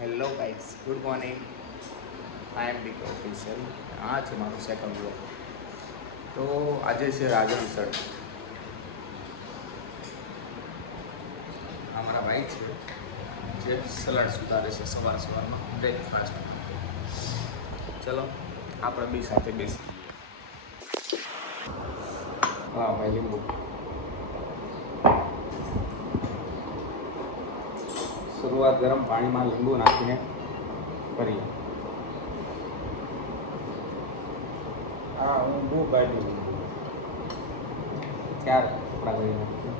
Hello guys, good morning. I am DK official. આ છે મારું સેકન્ડ બ્લોગ. તો આજે છે રાજનસર. આ મારા ભાઈ છે જે સલાડ સુધારે છે સવારમાં બ્રેકફાસ્ટ. ચલો આપણે બી સાથે બેસી. હા ભાઈ, લીંબુ. શરૂઆત ગરમ પાણીમાં લીંબુ નાખીને કરીએ. હા, હું બહુ કાઢ્યું ચાર કપડા કરી નાખીએ.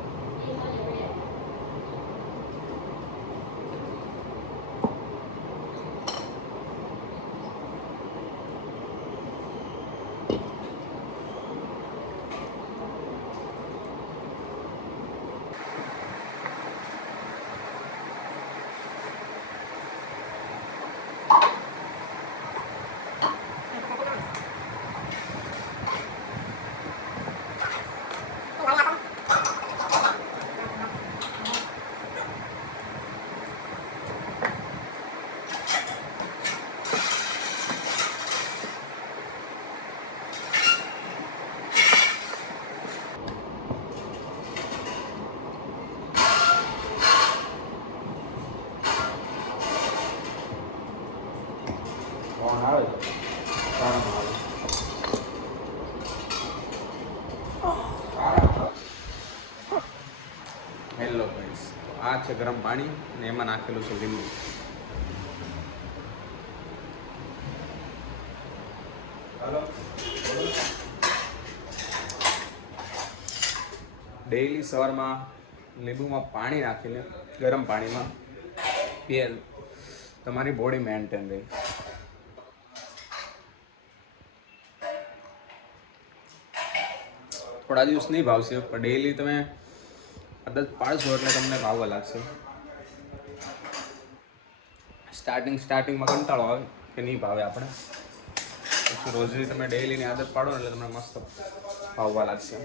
કોણ આવે છે? સારામાં આવે. હેલો ગાઈસ, તો આ છે ગરમ પાણી ને એમાં નાખેલું છે લીંબુ. હાલો, ડેઈલી સવારમાં લીંબુમાં પાણી નાખીને ગરમ પાણીમાં પીએ તમારી બોડી મેન્ટેન રહે. થોડા દિવસ નહીં ભાવશે, પણ ડેઈલી તમે આદત પાડશો એટલે તમને ભાવવા લાગશે. સ્ટાર્ટિંગમાં કંટાળો આવે કે નહીં ભાવે આપણે, પછી રોજની તમે ડેઈલીની આદત પાડો ને એટલે તમને મસ્ત ભાવવા લાગશે.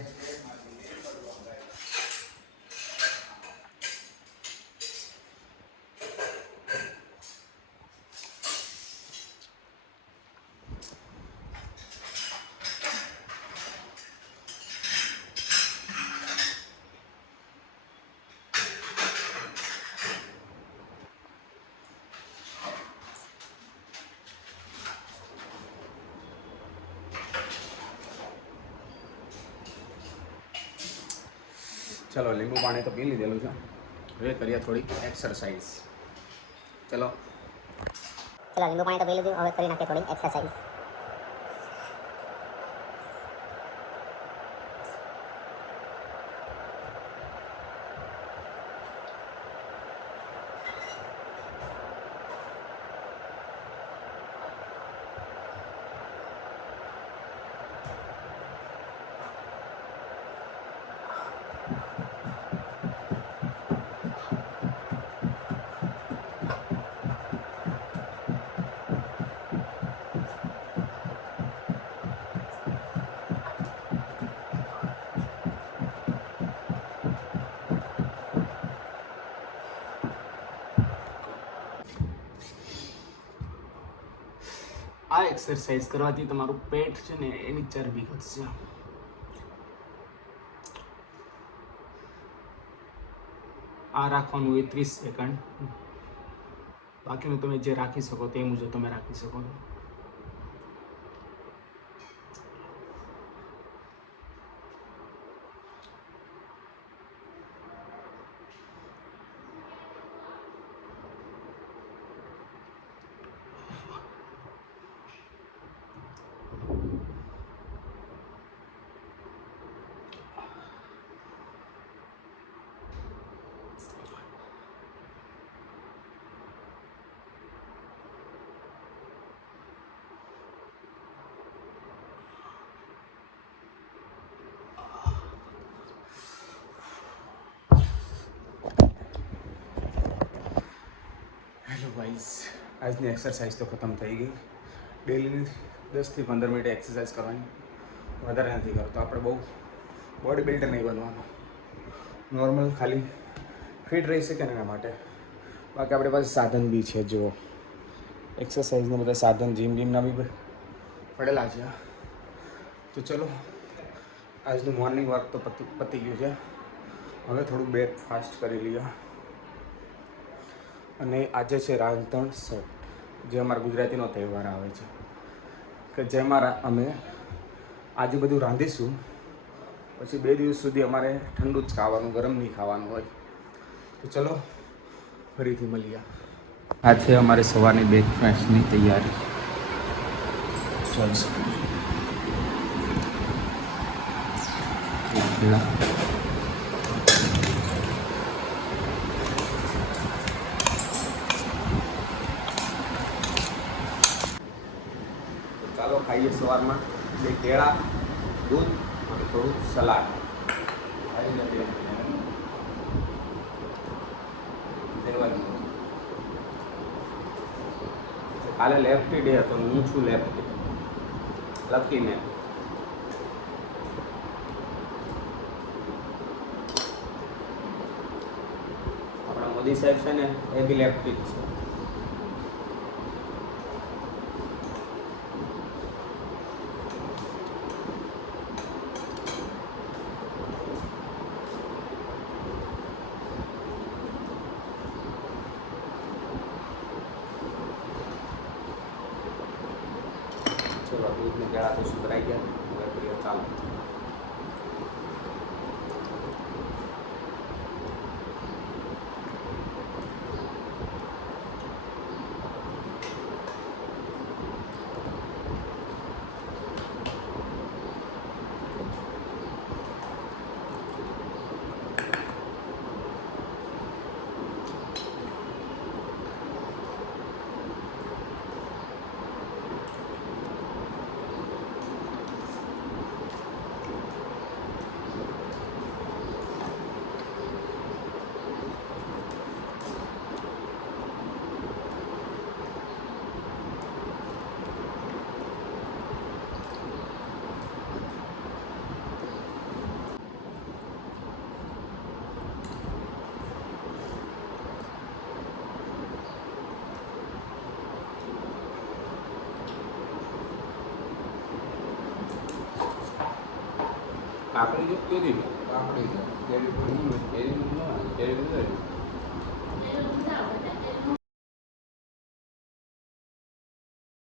ચલો, લીંબુ પાણી તો પી લીધેલું છે, હવે કરીએ થોડી એક્સરસાઇઝ. ચલો લીંબુ પાણી તો પી લીધું, હવે કરી નાખીએ થોડી એક્સરસાઇઝ. આ એક્સરસાઇઝ કરવાથી તમારું પેટ છે ને એની ચરબી ઘટશે. આ રાખવાનું હોય 30 સેકન્ડ. બાકીનું તમે જે રાખી શકો તે મુજબ તમે રાખી શકો. ગાઈસ, આજની એક્સરસાઇઝ તો ખતમ થઈ ગઈ. ડેલીની 10 થી 15 મિનિટ એક્સરસાઇઝ કરવાની, વધારે નથી કરતો. આપણે બહુ બોડી બિલ્ડર નહીં બનવાનું, નોર્મલ ખાલી ફિટ રહી શકે ને એના માટે બાકી આપણી પાસે સાધન બી છે. જુઓ એક્સરસાઇઝના બધા સાધન જીમ બીમના બી પડેલા છે. તો ચલો આજનું મોર્નિંગ વર્ક તો પતી ગયું છે. હવે થોડું બ્રેકફાસ્ટ કરી લઈએ. અને આજે છે રાંધણ છઠ, જે અમારા ગુજરાતીનો તહેવાર આવે છે, કે જેમાં અમે આજે બધું રાંધીશું. પછી 2 દિવસ સુધી અમારે ઠંડુ જ ખાવાનું, ગરમ નહીં ખાવાનું હોય. તો ચલો ફરીથી મળીએ. આ છે અમારે સવારની બ્રેકફાસ્ટની તૈયારી. ચાલશે ચાલો ખાઈએ સવારમાં 2 કેળા, દૂધ અને થોડું સલાડ. કાલે લેફ્ટી ડે હતો, હું છું લેફ્ટી, લકી મેં. આપણા મોદી સાહેબ છે ને, એ બી લેફ્ટી જ છે. ચલો દૂધને કેળા તો સુધરાઈ ગયા. હવે કરીએ ચાલો. કાકડી જો કેરી, કાકડી કેરી કેરી કેરી